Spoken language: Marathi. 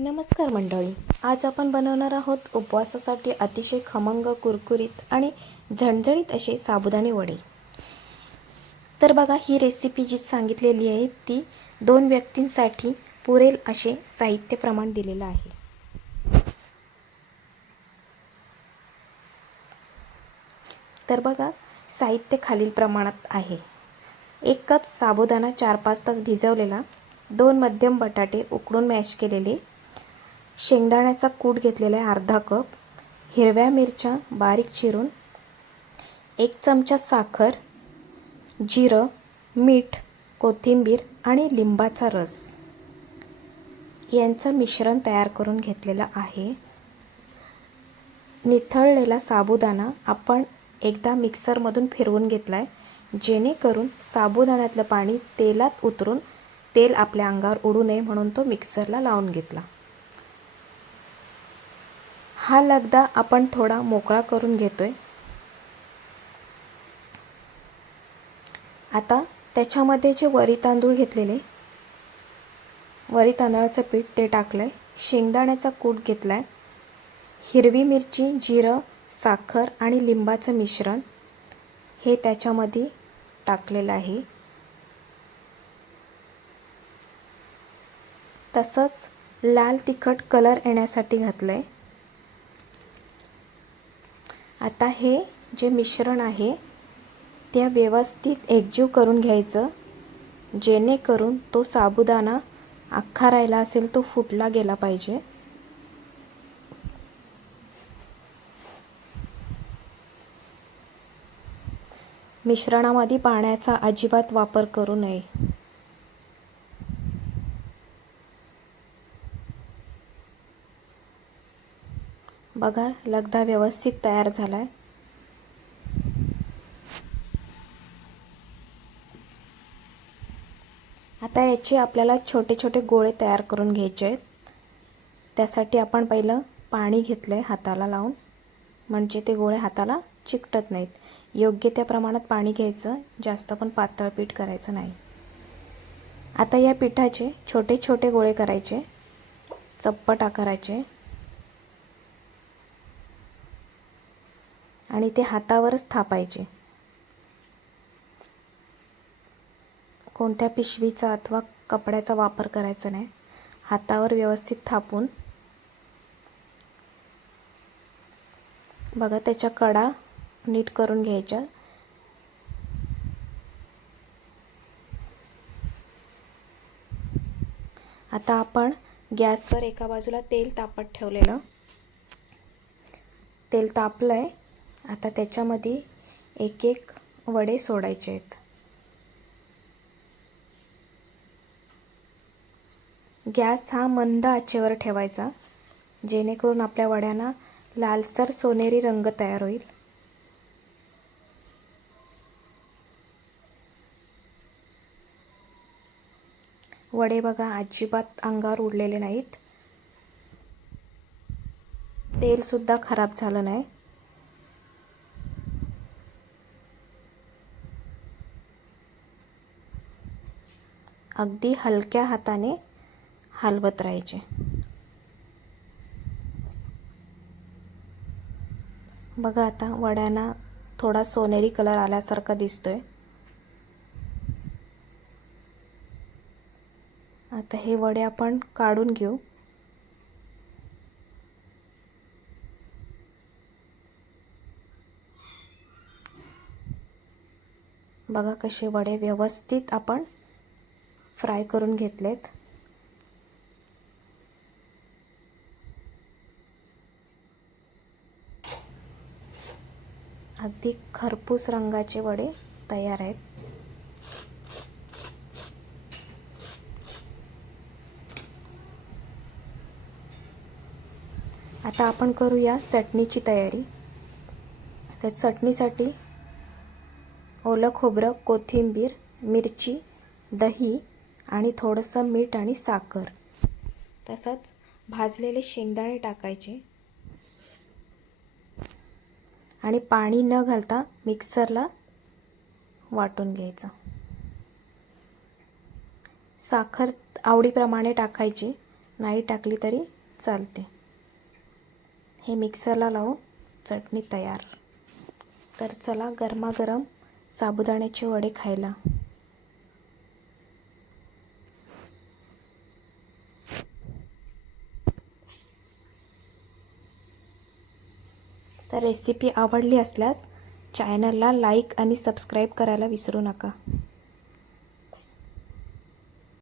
नमस्कार मंडळी, आज आपण बनवणार आहोत उपवासासाठी अतिशय खमंग, कुरकुरीत आणि झणझणीत असे साबुदाणे वडे। तर बघा, ही रेसिपी जी सांगितलेली आहे ती 2 व्यक्तींसाठी पुरेल असे साहित्य प्रमाण दिलेलं आहे। तर बघा, साहित्य खालील प्रमाणात आहे। 1 कप साबुदाणा 4-5 तास भिजवलेला, 2 मध्यम बटाटे उकडून मॅश केलेले, शेंगदाण्याचा कूट घेतलेला आहे अर्धा कप, हिरव्या मिरच्या बारीक चिरून, 1 चमचा साखर, जिरं, मीठ, कोथिंबीर आणि लिंबाचा रस यांचं मिश्रण तयार करून घेतलेलं आहे। निथळलेला साबुदाणा आपण एकदा मिक्सरमधून फिरवून घेतलाय, जेणेकरून साबुदाण्यातलं पाणी तेलात उतरून तेल आपल्या अंगावर उडू नये म्हणून तो मिक्सरला लावून घेतला। हा लगदा आपण थोडा मोकळा करून घेतोय। आता त्याच्यामध्ये जे वरी तांदूळ घेतलेले, वरी तांदळाचं पीठ ते टाकलंय, शेंगदाण्याचा कूट घेतलाय, हिरवी मिरची, जिरं, साखर आणि लिंबाचं मिश्रण हे त्याच्यामध्ये टाकलेलं आहे। तसंच लाल तिखट कलर येण्यासाठी घातलंय। आता हे जे मिश्रण आहे ते व्यवस्थित एकजीव करून घ्यायचं, जेणेकरून तो साबुदाणा अख्खा राहिला असेल तो फुटला गेला पाहिजे। मिश्रणामध्ये पाण्याचा अजिबात वापर करू नये। बघा, लगदा व्यवस्थित तयार झालाय। आता याचे आपल्याला छोटे छोटे गोळे तयार करून घ्यायचे आहेत। त्यासाठी आपण पहिलं पाणी घेतलंय हाताला लावून, म्हणजे ते गोळे हाताला चिकटत नाहीत। योग्य त्या प्रमाणात पाणी घ्यायचं, जास्त पण पातळ पीठ करायचं नाही। आता या पिठाचे छोटे छोटे गोळे करायचे, चप्पट आकाराचे, आणि ते हातावरच थापायचे। कोणत्या पिशवीचा अथवा कपड्याचा वापर करायचा नाही, हातावर व्यवस्थित थापून बघा त्याच्या कडा नीट करून घ्यायच्या। आता आपण गॅसवर एका बाजूला तेल तापत ठेवलेलं, तेल तापलंय। आता त्याच्यामध्ये एक एक वडे सोडायचे आहेत। गॅस हा मंद आचेवर ठेवायचा, जेणेकरून आपल्या वड्यांना लालसर सोनेरी रंग तयार होईल। वडे बघा अजिबात अंगावर उडलेले नाहीत, तेल सुद्धा खराब झालं नाही। अगदी हलक्या हाताने हलवत राहायचे। बघा, आता वड्यांना थोडा सोनेरी कलर आल्यासारखा दिसतोय। आता हे वडे आपण काढून घेऊ। बघा कसे वडे व्यवस्थित आपण फ्राय करून घेतलेत। अगदी खरपूस रंगाचे वडे तयार आहेत। आता आपण करूया चटणीची तयारी। त्या चटणीसाठी ओलं खोबरं, कोथिंबीर, मिरची, दही आणि थोडंसं मीठ आणि साखर, तसंच भाजलेले शेंगदाणे टाकायचे आणि पाणी न घालता मिक्सरला वाटून घ्यायचं। साखर आवडीप्रमाणे टाकायची, नाही टाकली तरी चालते. हे मिक्सरला लावून चटणी तयार. तर चला गरमागरम साबुदाण्याचे वडे खायला. तर रेसिपी आवडली असल्यास चॅनलला लाईक आणि सबस्क्राईब करायला विसरू नका.